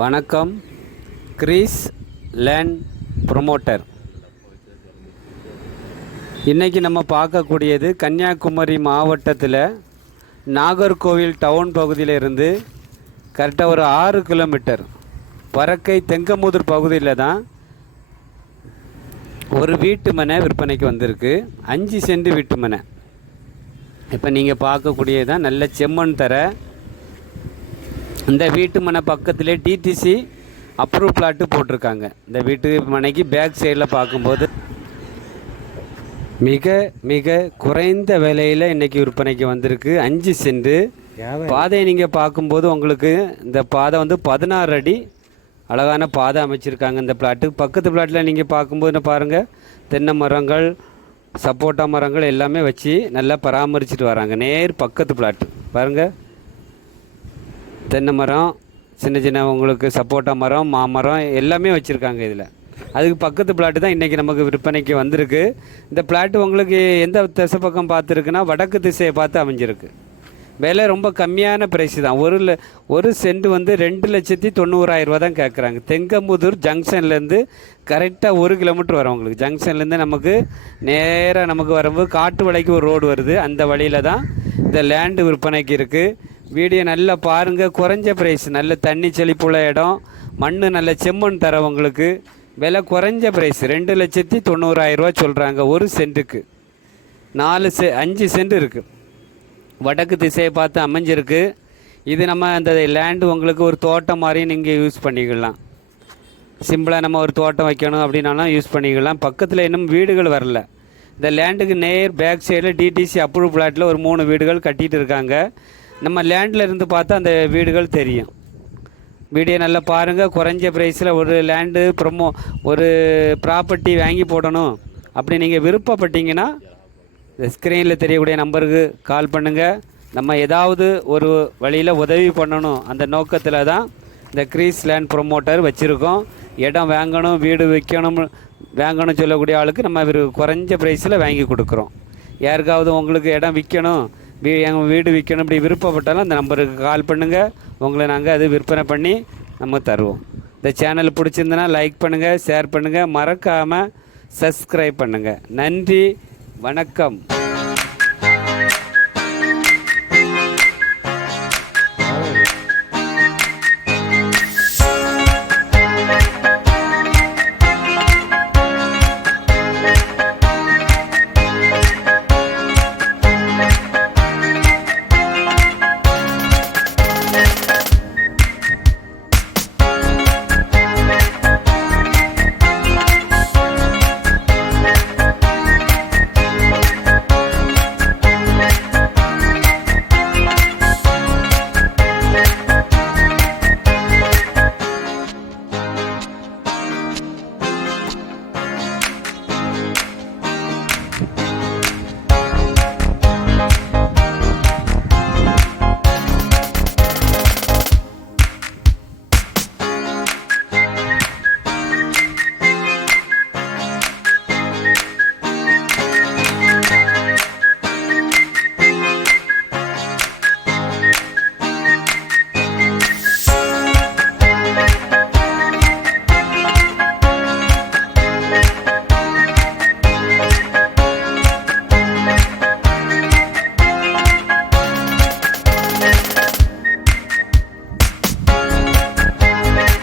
வணக்கம் Greece land promoter. இன்றைக்கி நம்ம பார்க்கக்கூடியது கன்னியாகுமரி மாவட்டத்தில் நாகர்கோவில் டவுன் பகுதியிலிருந்து கரெக்டாக ஒரு ஆறு கிலோமீட்டர். பறக்கை தெங்கமுதூர் பகுதியில் தான் ஒரு வீட்டு மனை விற்பனைக்கு வந்திருக்கு. அஞ்சு சென்ட் வீட்டு மனை. இப்போ நீங்கள் பார்க்கக்கூடியது தான் நல்ல செம்மண் தர இந்த வீட்டு மனை பக்கத்திலே டிடிசி அப்ரூவ் பிளாட்டு போட்டிருக்காங்க. இந்த வீட்டு மனைக்கு பேக் சைடில் பார்க்கும்போது மிக மிக குறைந்த விலையில் இன்றைக்கி விற்பனைக்கு வந்திருக்கு. அஞ்சு சென்ட் பாதையை நீங்கள் பார்க்கும்போது உங்களுக்கு இந்த பாதை வந்து பதினாறு அடி அழகான பாதை அமைச்சிருக்காங்க இந்த பிளாட்டு பக்கத்து பிளாட்டில் நீங்கள் பார்க்கும்போது பாருங்கள் தென்னை மரங்கள் சப்போட்டா மரங்கள் எல்லாமே வச்சு நல்லா பராமரிச்சுட்டு வராங்க. நேர் பக்கத்து பிளாட்டு பாருங்கள் தென்னை மரம் சின்ன சின்ன உங்களுக்கு சப்போட்டா மரம் மாமரம் எல்லாமே வச்சுருக்காங்க இதில். அதுக்கு பக்கத்து பிளாட்டு தான் இன்றைக்கி நமக்கு விற்பனைக்கு வந்திருக்கு. இந்த பிளாட்டு உங்களுக்கு எந்த திசை பக்கம் பார்த்துருக்குன்னா வடக்கு திசையை பார்த்து அமைஞ்சிருக்கு. விலை ரொம்ப கம்மியான ப்ரைஸ் தான். ஒரு ஒரு சென்ட் வந்து ரெண்டு லட்சத்தி தொண்ணூறாயிரரூவா தான் கேட்குறாங்க தெங்கம்புதூர் ஜங்ஷன்லேருந்து கரெக்டாக ஒரு கிலோமீட்டர் வரும் உங்களுக்கு. ஜங்ஷன்லேருந்து நமக்கு நேராக நமக்கு வரும்போது காட்டு வலைக்கு ஒரு ரோடு வருது. அந்த வழியில் தான் இந்த லேண்டு விற்பனைக்கு இருக்குது வீடியோ நல்லா பாருங்கள் குறைஞ்ச ப்ரைஸ் நல்ல தண்ணி செழிப்புள்ள இடம். மண் நல்ல செம்மண் தர உங்களுக்கு. விலை குறைஞ்ச ப்ரைஸ் ரெண்டு லட்சத்தி தொண்ணூறாயிரரூவா சொல்கிறாங்க ஒரு சென்ட்டுக்கு. நாலு செ அஞ்சு சென்ட் இருக்குது வடக்கு திசையை பார்த்து அமைஞ்சிருக்கு. இது நம்ம அந்த லேண்டு உங்களுக்கு ஒரு தோட்டம் மாதிரி நீங்கள் யூஸ் பண்ணிக்கலாம். சிம்பிளாக நம்ம ஒரு தோட்டம் வைக்கணும் அப்படின்னாலும் யூஸ் பண்ணிக்கலாம். பக்கத்தில் இன்னும் வீடுகள் வரல. இந்த லேண்டுக்கு நேர் பேக் சைடில் டிடிசி அப்ரூவ் பிளாட்டில் ஒரு மூணு வீடுகள் கட்டிகிட்டு இருக்காங்க. நம்ம லேண்டில் இருந்து பார்த்தா அந்த வீடுகள் தெரியும். வீடியோ நல்லா பாருங்கள் குறைஞ்ச ப்ரைஸில் ஒரு லேண்டு ப்ரொமோ ஒரு ப்ராப்பர்ட்டி வாங்கி போடணும். அப்படி நீங்கள் விருப்பப்பட்டீங்கன்னா இந்த ஸ்க்ரீனில் தெரியக்கூடிய நம்பருக்கு கால் பண்ணுங்கள் நம்ம ஏதாவது ஒரு வழியில் உதவி பண்ணணும். அந்த நோக்கத்தில் தான் இந்த க்ரீஸ் லேண்ட் ப்ரொமோட்டர் வச்சுருக்கோம். இடம் வாங்கணும் வீடு விற்கணும் வாங்கணும் சொல்லக்கூடிய ஆளுக்கு நம்ம குறைஞ்ச ப்ரைஸில் வாங்கி கொடுக்குறோம். யாருக்காவது உங்களுக்கு இடம் விற்கணும் வீ எங்கள் வீடு விற்கணும் இப்படி விருப்பப்பட்டாலும் அந்த நம்பருக்கு கால் பண்ணுங்கள் உங்களை நாங்கள் அது விற்பனை பண்ணி நம்ம தருவோம். இந்த சேனல் பிடிச்சிருந்தனா லைக் பண்ணுங்கள் ஷேர் பண்ணுங்கள் மறக்காமல் சப்ஸ்கிரைப் பண்ணுங்கள் நன்றி வணக்கம்.